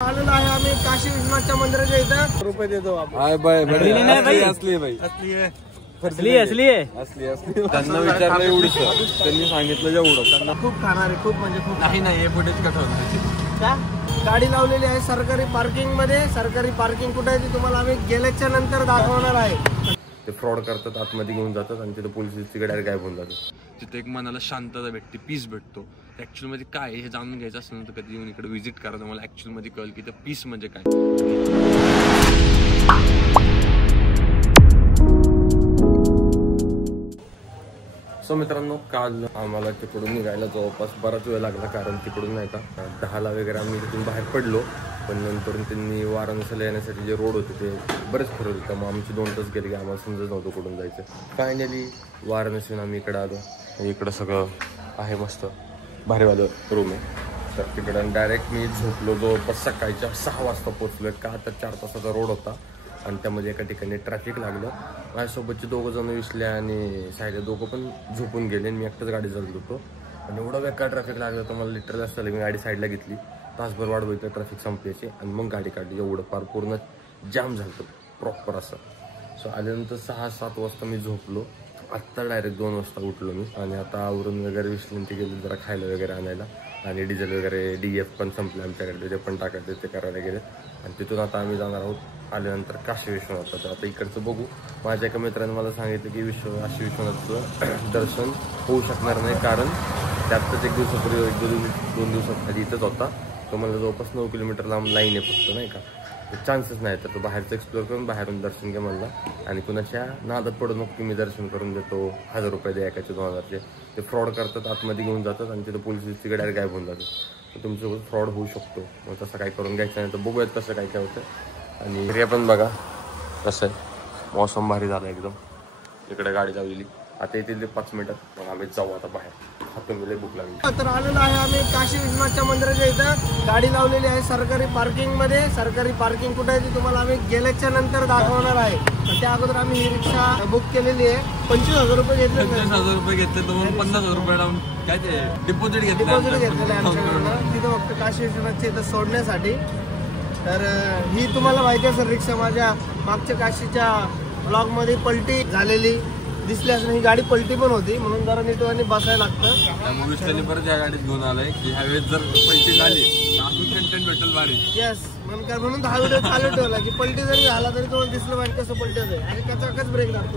आलेलो आहे आम्ही काशी विश्वनाथच्या मंदिराच्या इथं. रुपये देतो आपण. असली त्यांना विचारलं एवढंच, त्यांनी सांगितलं जेवढं. त्यांना खूप खाणार आहे, खूप म्हणजे खूप. नाही हे फुटेज कट होणार. गाडी लावलेली आहे सरकारी पार्किंग मध्ये. सरकारी पार्किंग कुठे आहे ती तुम्हाला आम्ही गेल्याच्या नंतर दाखवणार आहे. ते फ्रॉड करतात, आतमध्ये घेऊन जातात आणि तिथे पोलिस तिकडे गायब होऊन जातात. तिथे एक मनाला शांतता भेटते, पीस भेटतो. ऍक्च्युअल मध्ये काय हे जाणून घ्यायचं असेल तर कधी येऊन इकडे व्हिजिट करा, तुम्हाला ऍक्च्युअल मध्ये कळेल की पीस म्हणजे काय. सो मित्रांनो, काल आम्हाला तिकडून निघायला जवळपास बराच वेळ लागला, कारण तिकडून नाही का 10ला वगैरे आम्ही तिथून बाहेर पडलो. पण नंतर त्यांनी वाराणसीला येण्यासाठी जे रोड होते ते बरेच फिरवले, त्यामुळे आमची 2 तास गेले की आम्हाला समजत नव्हतं कुठून जायचं. फायनली वाराणसीहून आम्ही इकडं आलो. इकडं सगळं आहे, मस्त भारीवालं रूम आहे. तर तिकडं डायरेक्ट मी झोपलो. जवळपास सकाळच्या 6 वाजता पोचलो. का तर 4 तासाचा रोड होता आणि त्यामध्ये एका ठिकाणी ट्रॅफिक लागलं. माझ्यासोबतचे 2 जण विसले आणि सायले 2 पण झोपून गेले आणि मी एकटाच गाडी चालत होतो. आणि एवढं बेकार ट्रॅफिक लागलं तर मला लिटरली असं मी गाडी साईडला घेतली, तासभर वाट बघितलं ट्रॅफिक संपल्याची आणि मग गाडी काढली. एवढं फार पूर्ण जाम झालं प्रॉपर असं. सो आल्यानंतर 6-7 वाजता मी झोपलो. आत्ता डायरेक्ट 2 वाजता उठलो मी आणि आता आवरून वगैरे विश्रांती गेली, जरा खायला वगैरे आणायला आणि डिझेल वगैरे DF पण संपले आमच्याकडे, ते पण टाकायचे ते करायला गेले. आणि तिथून आता आम्ही जाणार आहोत आल्यानंतर काशी विश्वनाथ. आता इकडचं बघू. माझ्या एका मित्राने मला सांगितलं की काशी विश्वनाथचं दर्शन होऊ शकणार नाही, कारण त्यातच 1 दिवसापूर्वी 1-2 दिवसात खाली इथंच होता. तो मला जवळपास 9 किलोमीटर लांब लाईन आहे फक्त, नाही का. चान्सेस नाही. तर तो बाहेरचं एक्सप्लोर करून बाहेरून दर्शन घे म्हणला. आणि कुणाच्या नादात पडू नको की मी दर्शन करून देतो, 1000 रुपये द्या एकाचे 2000चे. ते फ्रॉड करतात, आतमध्ये घेऊन जातात आणि तिथे पोलिस तिकडे गायब होऊन जातात. तर तुमच्यासोबत फ्रॉड होऊ शकतो. मग तसं काय करून घ्यायचं नाही. तर बघूयात कसं काय काय होतं. आणि एरिया पण बघा कसं आहे, मौसम भारी झाला एकदम. इकडे गाडी लावलेली. आता येतील 5 मिनिटात मग आम्ही जाऊ आता बाहेर. हातून भूक लागली. तर आलेलो आहे आम्ही काशी विश्वनाथच्या मंदिराच्या इथं. गाडी लावलेली आहे सरकारी पार्किंग मध्ये. सरकारी पार्किंग कुठे आहे ती तुम्हाला आम्ही गेल्याच्या नंतर दाखवणार आहे. तर त्या अगोदर आम्ही ही रिक्षा बुक केलेली आहे. 25,000 रुपये घेतले. 25,000 रुपये घेतले तर 50,000 रुपये लावून काय ते डिपॉझिट घेतलेलं आहे आमच्याकडून तिथं फक्त काशी विश्वनाथच्या इथं सोडण्यासाठी. तर ही तुम्हाला माहिती असेल रिक्षा माझ्या मागच्या काशीच्या ब्लॉग मध्ये पलटी झालेली दिसली असेल. ही गाडी पलटी पण होती, म्हणून जरा नीटवानी बसायला लागतं. त्यामुळे त्यांनी परत या गाडीत घेऊन आलाय की ह्यावेळेस जर पलटी झाली अजून कंटेंट भेटेल भारी. येस, म्हणून हा व्हिडिओ चालू ठेवला की पलटी जरी झाला तरी तुम्हाला दिसलं पाहिजे कसं पलटी होते आणि कचाकच ब्रेक लागतो.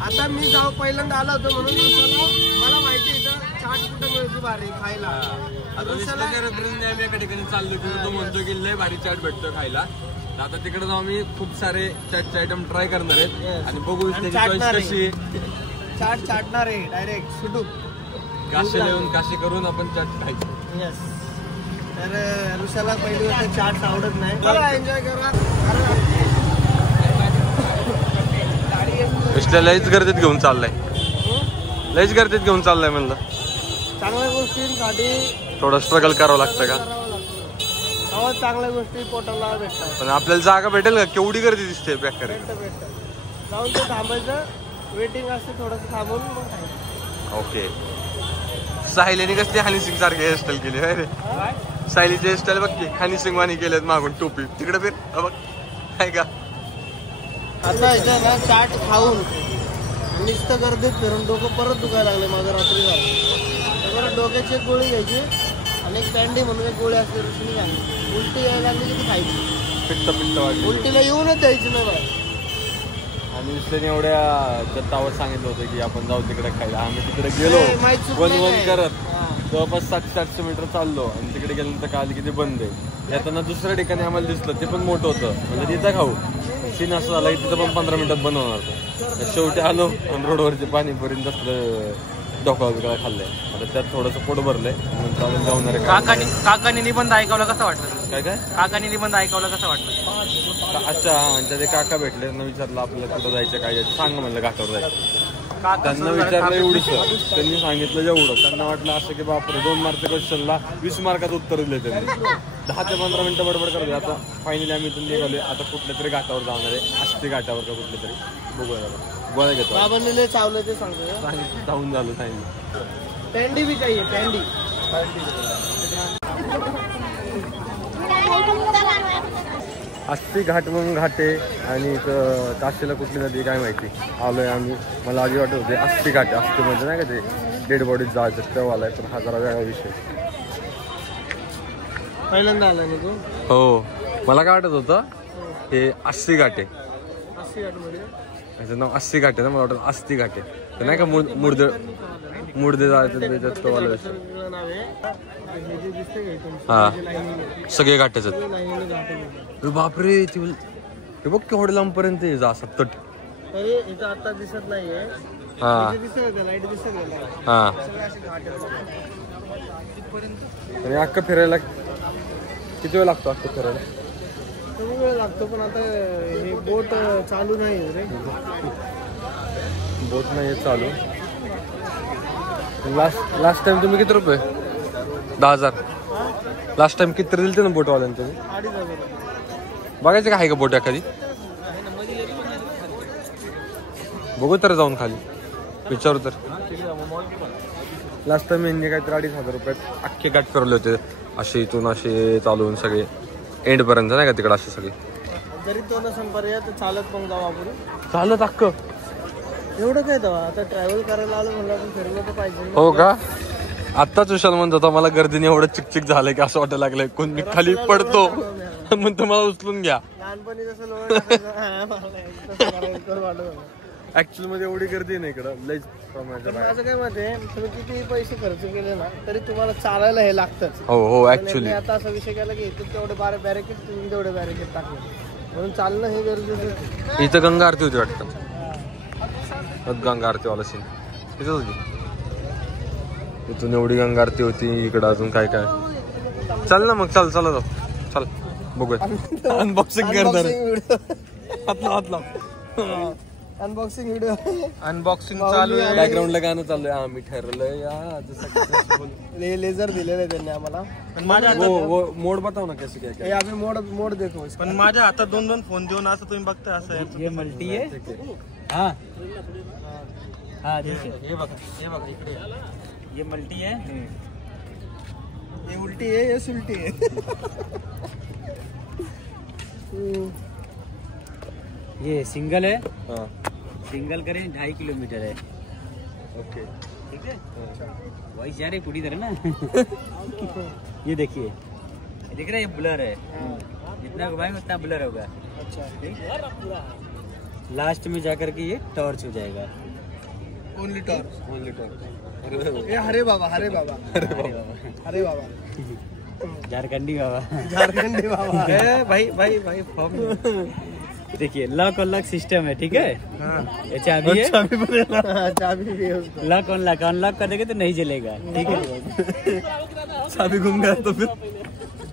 आता मी पहिल्यांदा आलो होतो म्हणून मला माहिती इथं चाट कुठं मिळते भारी खायला. एका ठिकाणी चाललो की तो म्हणतो की लय भारी चाट भेटतो खायला. आता तिकडे जाऊन आम्ही खूप सारे चाटचे आयटम ट्राय करणार आहेत आणि बघू कशी चाट चाटणार आहे डायरेक्ट सुटू. काशीला येऊन काशी करून आपण चाट खायचं. येस. तर ऋषाला पहिली गोष्ट चाट आवडत नाही. एन्जॉय करा. लयच गर्दीत घेऊन चाललाय, लयच गर्दीत घेऊन चाललाय म्हणलं. चांगल्या गोष्टींसाठी थोडं स्ट्रगल करावं लागतं का? चांगल्या गोष्टी पोटाला भेटतात. पण आपल्याला जागा भेटेल का? केवढी गर्दी दिसते बेकार. जाऊन ते थांबायचं, वेटिंग असते थोडंसं थांबून मग खायचं. ओके. साहिलीने कसली हनी सिंग सारखी हेअरस्टाईल केली आहे रे. साहिलीची हेअरस्टाईल बघ की हनी सिंग वाणी केलेत मागून टोपी. तिकडे फिर बघ आहे का. आता इथं ना चाट खाऊन नुसतं गर्दीत फिरून डोकं परत दुखायला लागले माझं. रात्री झालं तर डोक्याची एक गोळी घ्यायची आणि एक कॅन्डी म्हणून एक गोळी असते ऋषीने घालली. उलटी यायला लागली की खायची. पित्त वाटली. उलटीला येऊनच द्यायची नाही बाय. आणि दुसऱ्याने एवढ्या दत्तावर सांगितलं होतं की आपण जाऊ तिकडे खायला. आम्ही तिकडे गेलो वन करत जवळपास 700-800 मीटर चाललो आणि तिकडे गेल्यानंतर काल किती बंद आहे. येताना दुसऱ्या ठिकाणी आम्हाला दिसलं, ते पण मोठं होतं. म्हणजे तिथं खाऊ सीन असं झाला की तिथं पण 15 मिनिटात बनवणार होतं. शेवटी आलो आणि रोडवरचे पाणीपुरी तसलं डोका वगैरे खाल्लंय. आता त्यात थोडंसं पोट भरलंय. नंतर अजून जाऊन काकानी निबंध ऐकवला कसं वाटलं? काय काकानी निबंध ऐकवला कसं वाटलं? अच्छा. आणि ते काका भेटले, त्यांना विचारलं आपल्याला कुठं जायचं काय जायचं, सांग म्हणलं घाटावर जायचं. त्यांना विचारलं एवढंच, त्यांनी सांगितलं जेवढं. त्यांना वाटलं असं की बापरे 2 मार्कच्या क्वेश्चनला 20 मार्कात उत्तर दिले त्यांनी. 10 ते 15 मिनिटं बडबड करतो. आता फायनली आम्ही इथून निघाले. आता कुठल्या तरी घाटावर जाणार आहे, आष्टी घाटावर का कुठल्या तरी. बघूया गोळ्या घेतो. बाबांनी चावलं ते सांगतो. जाऊन झालं सांगितलं. कॅन्डी भी चाहिए कॅन्डी. आष्टी घाट म्हणून घाट आहे आणि इथं काशीला कुठली नदी काय माहिती. आलोय आम्ही, मला आधी वाटत होते आष्टी घाट, आष्टी म्हणजे नाही का ते डेड बॉडीत जायचं तेव्हा आलाय, पण हा जरा वेगळा विषय. पहिल्यांदा आला ना तू? हो, मला काय वाटत होतं हे आष्टी घाट आहे. आष्टी घाट मध्ये त्याचं नाव आष्टी घाट आहे ना, मला वाटतं आष्टी घाट आहे. तर नाही का मुर्दे जायचं त्याच्यात तो वाला विषय. नाव आहे हे जे दिसते का इथून, हा, जे लाईनीने आहे, सगळे घाटाच आहेत. ते लाईनीने घाट आहे. बापरे, ते हे बघ केवढ्या लांबपर्यंत आहे जा सत्तट. तरी इथं आता दिसत नाहीये. हा दिसत का लाईट दिसत का? हा, सगळे असे घाट आहेत. आणि अख्खं फिरायला किती वेळ लागतो? अख्खं फिरायला कमी वेळ लागतो, पण आता हे बोट चालू नाही रे. बोट नाही चालू. लास्ट टाइम तुम्ही किती रुपये? 10,000. लास्ट टाइम किती दिले ते ना बोटवाल्यानं तुम्ही? 2,500. बघायचं का आहे का बोट एखादी? बघू तर जाऊन खाली विचारू तर. लास्ट टाइम यांनी काहीतरी 2,500 रुपयात अख्खे घाट फिरवले होते, असे इथून असे चालवून सगळे एंड पर्यंत नाही का तिकडे असे सगळे. जरी तो नसेल पर्याय तर चालत पण जाऊ आपण. चालत अख्खं एवढं काय तेव्हा, आता ट्रॅव्हल करायला आलो म्हणलं आपण फिरलं तर पाहिजे ना. हो का? आत्ताच विशाल म्हणत होता मला गर्दीने एवढं चिकचिक झालंय की असं वाटायला लागलंय कोण मी खाली पडतो म्हणतो मला उचलून घ्या. लहानपणी जसं लोळ वाटत. ऍक्च्युअली मध्ये एवढी गर्दी नाही इकडं, लईच प्रमाणाच्या बाहेर. माझं काय मत आहे, तुम्ही किती पैसे खर्च केले ना तरी तुम्हाला चालायला हे लागतंच. हो हो, ऍक्च्युअली आता असा विषय केला की इथून तेवढे बॅरिकेड, तुम्ही तेवढे बॅरिकेड टाकले, म्हणून चालणं हे गरजेचं आहे. इथं गंगा आरती होती वाटतं. गंगा आरती वाला सीन इथंच होती. इथून एवढी गंगा आरती होती, इकडं अजून काय काय. चल ना मग, चल चला जाऊ, चल बघूया. अनबॉक्सिंग करणार अनबॉक्सिंग व्हिडिओ. अनबॉक्सिंग चालू आहे, बॅकग्राऊंडला गाणं चालू आहे. आम्ही ठरलंय या लेझर दिलेलं आहे त्यांनी आम्हाला. पण माझ्या वो मोड बताव ना कैसे क्या हे आम्ही मोड देखो. पण माझ्या हातात 2-2 फोन देऊन असं तुम्ही बघताय असं आहे. हे मल्टी आहे. हा हा, हे बघा इकडे ये मल्टी आहे, हे उलटी आहे, हे सुलटी आहे. ये सिंगल है, हाँ सिंगल करें 2.5 किलोमीटर है. ओके ठीक है, वही जा रही पूरी तरह ना. ये देखिए, दिख रहा है ये ब्लर है, जितना घुमाएंगे उतना ब्लर होगा. अच्छा, लास्ट में जाकर के ये टॉर्च हो जाएगा. Only torch. Only torch. हे हरे बाबा, हरे बाबा, हरे बाबा, झारखंडी बाबा, झारखंडी बाबा. भाई फॉर्म. देखिए लॉक और लॉक सिस्टम है, ठीक है. ये चाबी है, चाबी भी है उसको. लॉक अनलॉक कर देंगे तो नहीं जलेगा, ठीक है. चाबी घूम गया तो फिर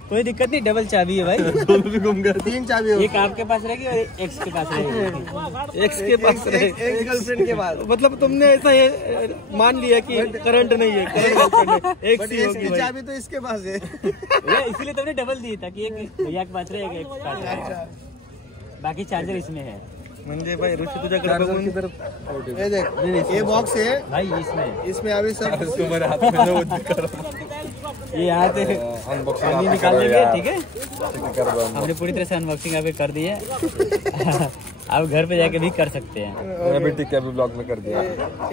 कोई दिक्कत नहीं, डबल चाबी है भाई. दोनों भी घूम गए. 3 चाबी है. एक आपके पास रहेगी और एक्स के पास रहेगी. एक्स के पास एक गर्लफ्रेंड के पास. मतलब तुमने ऐसा ये मान लिया कि करंट नहीं है, एक बट इसकी चाबी तो इसके पास है. इसीलिए तुमने डबल दी ताकि एक भैया के पास रहेगा, एक के पास रहेगा. बाकी चार्जर इसमें है. म्हणजे भाई ऋषी तुझ्याकडे बघून ये देख, ये बॉक्स है भाई इसमें अभी सब तुम्हारे हाथ में नोट करो. ये यहाँ से अनबॉक्सिंग अभी निकाल लेंगे, ठीक है. कर दो. हमने पूरी तरह से अनबॉक्सिंग अभी कर दी है. आप घर पे जाके भी कर सकते हैं. मैं भी ठीक है, अभी ब्लॉग में कर दिया.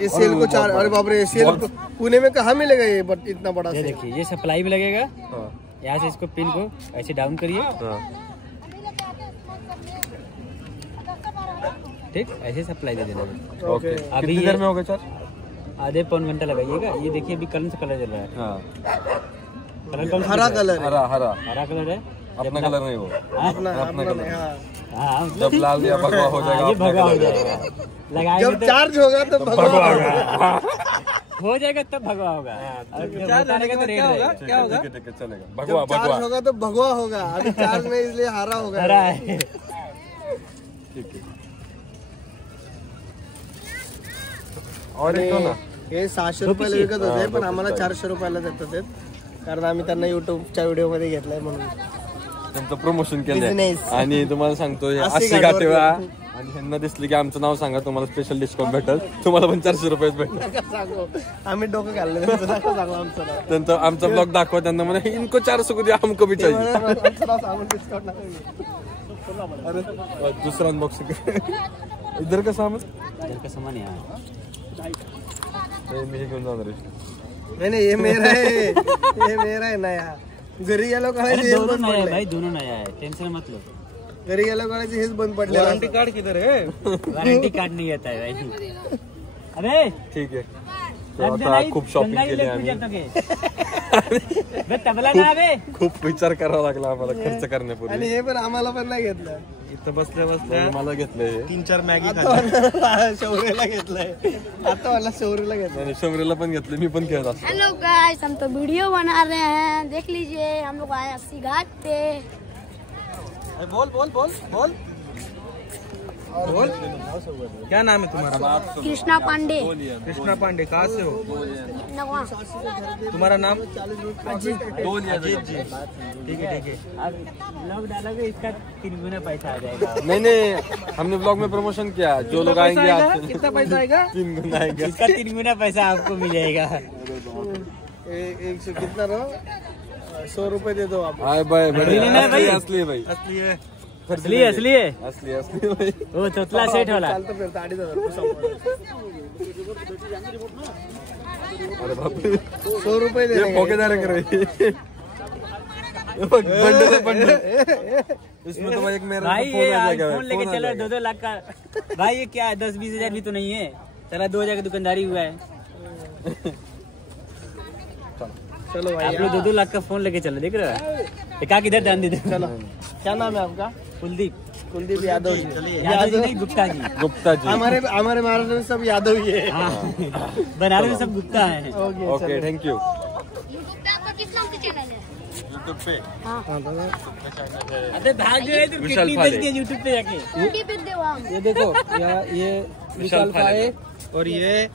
ये सेल को 4. अरे बाप रे, सेल पुणे में कहाँ मिलेगा ये इतना बड़ा ये सेल? देखिए, ये सप्लाई भी लगेगा. हाँ यहाँ से इसको पिन को ऐसे डाउन करिए, हाँ. ठीक, ऐसे सप्लाई दे देना. ओके. अभी कितनी ये- देर में हो गया सर? आधे पौन घंटा लगाइएगा. ये देखिए अभी कलर से कलर चल रहा है. हाँ, कलर कौन सा हरा दिख रहा कलर है. हरा हरा. है? हरा कलर है. अपना कलर नहीं वो. अपना अपना अपना कलर. हाँ. हाँ, जब लाल या भगवा हो जाएगा ये अपना भगवा हो कलर. जाएगा. लगाएंगे जब चार्ज होगा तो भगवा होगा. हो जाएगा तब भगवा होगा. और जब होता रहेगा तो रेड रहेगा. क्या होगा? ठीक है ठीक है, चलेगा. भगवा जब चार्ज भगवा. होगा तो भगवा होगा. अभी चार्ज में इसलिए हरा होगा. हरा है. ठीक है. और एक तो ना हे 600 रुपयाला विकत होते, पण आम्हाला 400 रुपयाला देतात ते, कारण आम्ही त्यांना युट्यूबच्या व्हिडिओ मध्ये घेतलाय म्हणून. त्यांचं प्रमोशन केलंय. Business. आणि तुम्हाला सांगतो हे 80 80 घाटावर गाठेवा आणि ह्यांना दिसले की आमचं नाव सांगा, तुम्हाला स्पेशल डिस्काउंट भेटेल. तुम्हाला पण 400 रुपये भेटेल. नका सांगू, आम्ही डोकं घाललं त्यांचं, नका सांगू आमचं नाव. त्यांचा आमचा ब्लॉग दाखवा त्यांना, म्हणा इनको 400 को दिया हमको भी चाहिए. आमचं नाव सांगून discount नका घेऊ. अरे दुसरा अनबॉक्सिंग इधर का सामान इधर का सामान यहाँ मी हे घेऊन जाणार आहे. नहीं ये मेरा है, ये मेरा है नया. घरी गेलो कळायचं हेच दोनों बंद नया है पडलंय. भाई, दोनों नया है, टेंशन मत लो. घरी गेलो कळायचं हेच बंद पडले. वॉरंटी कार्ड किधर है? वारंटी कार्ड नहीं आता है भाई. अरे ठीक आहे. तर आता खूप शॉपिंग केली आम्ही. तबला ना बे. खूप विचार करावा लागला आम्हाला खर्च करण्यापूर्वी. आणि हे पण आम्हाला पण नाही घेतलं. इथं बसल्या बसल्या मला घेतलंय 3-4 मॅगी शौर्यला घेतलंय. आता मला शौर्यला घेतलं. आणि शंभरीला पण घेतलं, मी पण खेळत असतो. हेलो गाइस, हम तो वीडियो बना रहे हैं, देख लीजिए. हम लोग आए 80 घाट पे. बोल बोल बोल बोल बोल. क्या नाम है तुम्हारा? कृष्णा पांडे. कृष्णा पांडे. कहाँ से हो? नवा. तुम्हारा नाम? अजीत जी. ठीक है ठीक है. अब ब्लॉग डालोगे इसका 3 गुना पैसा आ जाएगा. नहीं हमने ब्लॉग में प्रमोशन किया, जो लोग आएंगे आपसे कितना पैसा आएगा? 3 गुना आएगा. इसका 3 गुना पैसा आपको मिलेगा. एक सौ कितना रहो? 100 रुपए दे दो आप. हाय बाय असली नहीं है भाई. असली है भाई. असली है. असली है असली है. असली भाई. वो तोतला सेट होला. चालतं फिरतं 2,500 अरे बाप रे, 100 रुपये दे. ठोकेदार है करे. बंडल है बंडल. इसमें तो भाई एक मेरा भाई फोन ये आ जाएगा. फोन लेके चलो 2-2 लाख का. भाई ये क्या 10-20 हजार भी तो नहीं है. चला 2 हजार की दुकानदारी हुआ है. चलो भाई. आप लोग 2-2 लाख का फोन लेके चलो, देख रहे हो. एक आग इधर ध्यान दे दो. चलो. क्या नाम है आपका? कुलदीप. कुलदीप यादव जी. यादव जी नहीं, गुप्ता जी. गुप्ता जी. हमारे महाराष्ट्र में सब यादव ही है. हाँ. बनारस में सब गुप्ता है. Okay thank you. यूट्यूब पे आपका किस नाम का चैनल है? यूट्यूब पे अबे भाग गए तो विशाल कितनी फाले. बेच दिए यूट्यूब पे जाके. उनकी पे दे हम. ये देखो ये विशाल फाले और ये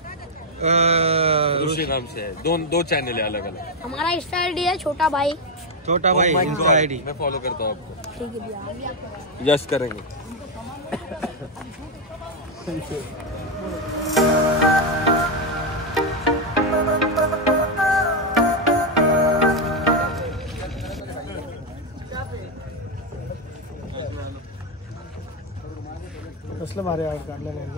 ऋषि नाम से है. दो चैनल है अलग अलग. हमारा इंस्टा आईडी है छोटा भाई. छोटा भाई इनका आईडी. मैं फॉलो करता हूँ आपको. ठीक है भैया. यस करेंगे. कसलं भारी आर्ट काढलं नाही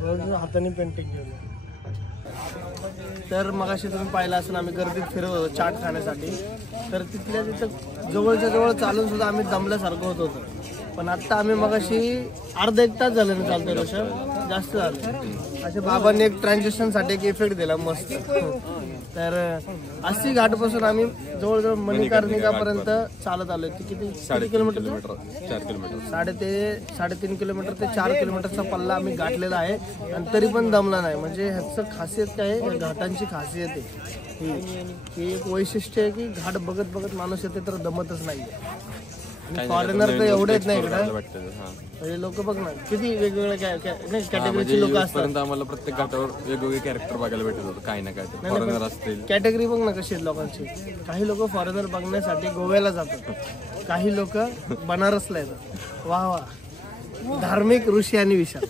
रोज हाताने पेंटिंग केलं. तर मगाशी तुम्ही पाहिलं असून आम्ही गर्दीत फिरत होतो चाट खाण्यासाठी. तर तिथल्या तिथं जवळच्या जवळ चालून सुद्धा आम्ही दमल्यासारखं होत होतं. पण आता आम्ही मगाशी अर्धा 1 तास झालं ना चालतोय रोशन, जास्त झालं. असे बाबांनी एक ट्रान्झॅक्शनसाठी एक इफेक्ट दिला मस्त. तर 80 घाटपासून आम्ही जवळजवळ मणिकर्णिकापर्यंत चालत आलोय. किती 4 किलोमीटर? 4 किलोमीटर. 3.5 किलोमीटर ते 4 किलोमीटरचा पल्ला आम्ही गाठलेला आहे आणि तरी पण दमला नाही. म्हणजे ह्याचं खासियत काय आहे, या घाटांची खासियत आहे ही एक वैशिष्ट्य आहे की घाट बघत बघत माणूस येते तर दमतच नाही. फॉरेनर तर एवढेच नाही इकडं. म्हणजे लोक बघ ना किती वेगवेगळ्या कॅटेगरीची लोक असतात. आम्हाला प्रत्येक घाटावर वेगवेगळे कॅरेक्टर बघायला भेटत होतं. काही ना काय फॉरेनर असतील. कॅटेगरी बघ ना कशी आहेत लोकांची. काही लोक फॉरेनर बघण्यासाठी गोव्याला जातात, काही लोक बनारसला येतात. वा वा. धार्मिक ऋषी आणि विशाल.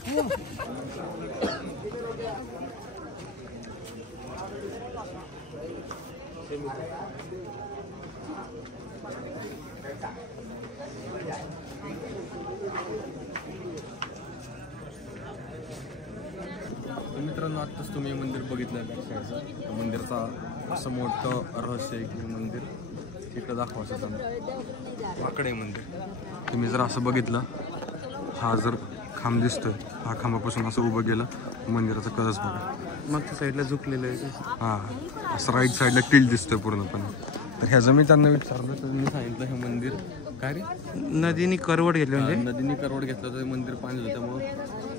मित्रांनो आत्ताच तुम्ही हे मंदिर बघितलं बॅकसाईडचं. मंदिरचा असं मोठं रहस्य आहे की मंदिर इकडं दाखवायचं त्यांना. वाकडे मंदिर तुम्ही जर असं बघितलं, हा जर खांब दिसतोय, हा खांबापासून असं उभं गेलं मंदिराचा कळस बघा. मागच्या साईडला झुकलेलं आहे. हां असं राईट साईडला टिल्ट दिसतोय पूर्णपणे. तर ह्याचं मी त्यांना विचारलं तर मी सांगितलं हे मंदिर काय रे नदीने करवड घेतली. म्हणजे नदीने करवड घेतलं तर मंदिर पाणी त्यामुळं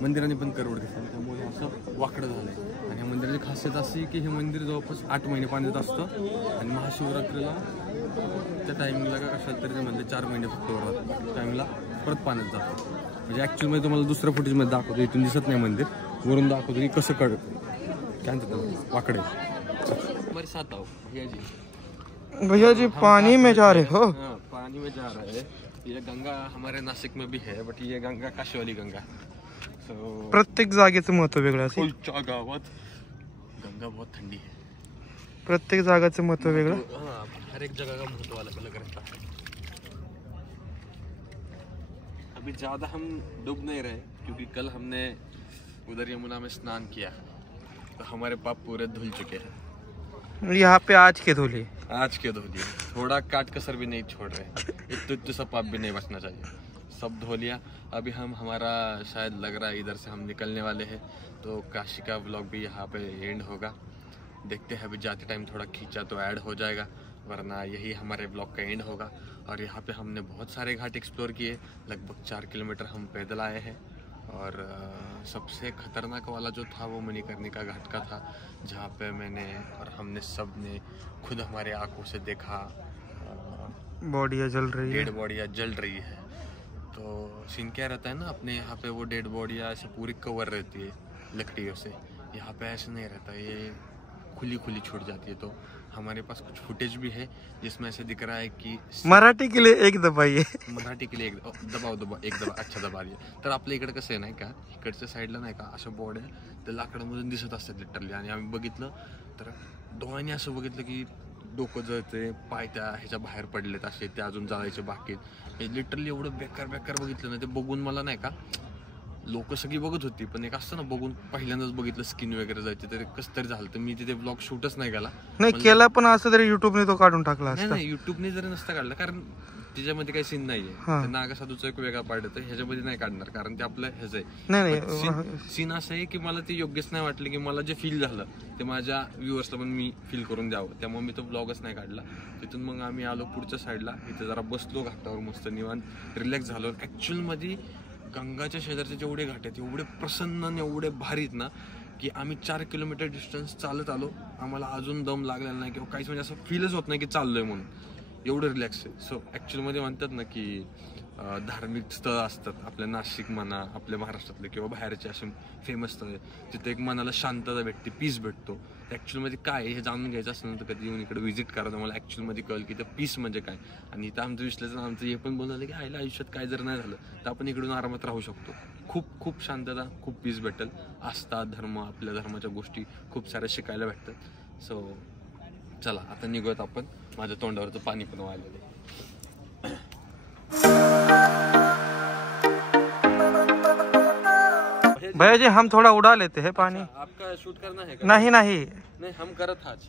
मंदिराने पण करवड घेतलं, त्यामुळे असं वाकडं झालंय. आणि ह्या मंदिराची खासियत अशी की हे मंदिर जवळपास 8 महिने पाण्यात असतं आणि महाशिवरात्रीला त्या टायमिंगला का कशाला तरी म्हणजे 4 महिने फक्त टायमिंगला परत पाण्यात जातं. म्हणजे ॲक्च्युअली तुम्हाला दुसऱ्या फुटेजमध्ये दाखवतो, इथून दिसत नाही मंदिर, वरून दाखवतो की कसं काय म्हणतात वाकडे. बरं 7 आहो भैया जी पानी में जा रहे हो? हाँ, पानी में जा रहे हैं। ये गंगा हमारे नासिक में भी है, बट ये गंगा काशीवाली गंगा। So, प्रत्येक जागेचं महत्व वेगळं असेल. पुढच्या गावात गंगा बहुत ठंडी है. प्रत्येक जागाचं महत्व वेगळं. हाँ, हर एक जगह का महत्व अलग अलग रहता है. अभी ज़्यादा हम डूब नहीं रहे क्योंकि कल हमने उधर यमुना में स्नान किया तो हमारे पाप पूरे धुल चुके हैं. यहाँ पे आज के धोले. आज के धो दिए, थोड़ा काट कसर भी नहीं छोड़ रहे. इतना सा पाप भी नहीं बचना चाहिए, सब धो लिया. अभी हमारा शायद लग रहा है इधर से हम निकलने वाले हैं, तो काशी का व्लॉग भी यहाँ पे एंड होगा. देखते हैं, अभी जाते टाइम थोड़ा खींचा तो ऐड हो जाएगा, वरना यही हमारे व्लॉग का एंड होगा. और यहाँ पे हमने बहुत सारे घाट एक्सप्लोर किए, लगभग 4 किलोमीटर हम पैदल आए हैं. और सबसे खतरनाक वाला जो था वो मणिकर्णिका घाट का था, जहाँ पे मैंने और हमने सब ने खुद हमारे आंखों से देखा बॉडियाँ जल रही है. डेड बॉडियाँ जल रही है. तो सीन क्या रहता है ना, अपने यहाँ पे वो डेड बॉडियाँ ऐसे पूरी कवर रहती है लकड़ियों से. यहाँ पे ऐसे नहीं रहता, ये खुली खुली छूट जाती है. तो हमारे पास कुछ फुटेज भी है जिसमें ऐसे दिख रहा है की मराठी के लिए एक दबाइए. मराठी के लिए एक दबा अच्छा दबा दिए. तर आपल्या इकडे कसं आहे नाही का, इकडच्या साईडला नाही का अशा बॉड्या त्या लाकडामधून दिसत असतात लिटरली. आणि आम्ही बघितलं तर डोळ्याने असं बघितलं की डोकं जळते, पाय त्या ह्याच्या बाहेर पडलेत असे, ते अजून जाळायचे बाकी. लिटरली एवढं बेकार बेकार बघितलं ना, ते बघून मला नाही का, लोक सगळी बघत होती पण एक असतं ना, बघून पहिल्यांदाच बघितलं स्किन वगैरे जायची तर कसं तरी झालं. तर मी तिथे ब्लॉग शूटच नाही केला. नाही केला, पण असं तरी युट्यूबने तो काढून टाकला असता. नाही, युट्यूबने जरी नसता काढला, कारण त्याच्यामध्ये काही सीन नाहीये. नागसाधूचा एक वेगळा पार्ट येतो, ह्याच्यामध्ये नाही काढणार कारण ते आपलं ह्याच आहे. नाही सीन असं आहे की मला ते योग्यच नाही वाटलं, की मला जे फील झालं ते माझ्या व्ह्युअर्सला पण मी फील करून द्यावं, त्यामुळे मी तो ब्लॉगच नाही काढला. तिथून मग आम्ही आलो पुढच्या साईडला, इथे जरा बसलो घाटावर मस्त निवांत रिलॅक्स झालो. ऍक्च्युअल मध्ये गंगाच्या शेजारचे जेवढे घाट आहेत एवढे प्रसन्न आणि एवढे भारीत ना, की आम्ही 4 किलोमीटर डिस्टन्स चालत आलो, आम्हाला अजून दम लागलेला नाही किंवा काहीच, म्हणजे असं फीलच होत नाही की चाललोय म्हणून, एवढं रिलॅक्स आहे. सो ॲक्च्युअलमध्ये म्हणतात ना की धार्मिक स्थळं असतात आपल्या नाशिक म्हणा, आपल्या महाराष्ट्रातले किंवा बाहेरचे असे फेमस स्थळं, तिथे एक मनाला शांतता भेटते, पीस भेटतो. ॲक्च्युअलमध्ये काय आहे हे जाणून घ्यायचं असं तर कधी येऊन इकडे व्हिजिट करा, तर मला ॲक्च्युअलमध्ये कळलं की ते पीस म्हणजे काय. आणि इथं आमचं विश्लेषण, आमचं हे पण बोललं की आईला आयुष्यात काय जर नाही झालं तर आपण इकडून आरामात राहू शकतो. खूप खूप शांतता, खूप पीस भेटेल. आस्था, धर्म, आपल्या धर्माच्या गोष्टी खूप साऱ्या शिकायला भेटतात. सो चला आता निघूयात आपण. माझ्या तोंडावरचं पाणी पण वाढलेलं आहे. भैया जी हम थोड़ा उड़ा लेते हैं पानी. आपका शूट करना है का? नहीं नहीं नहीं, हम करत आज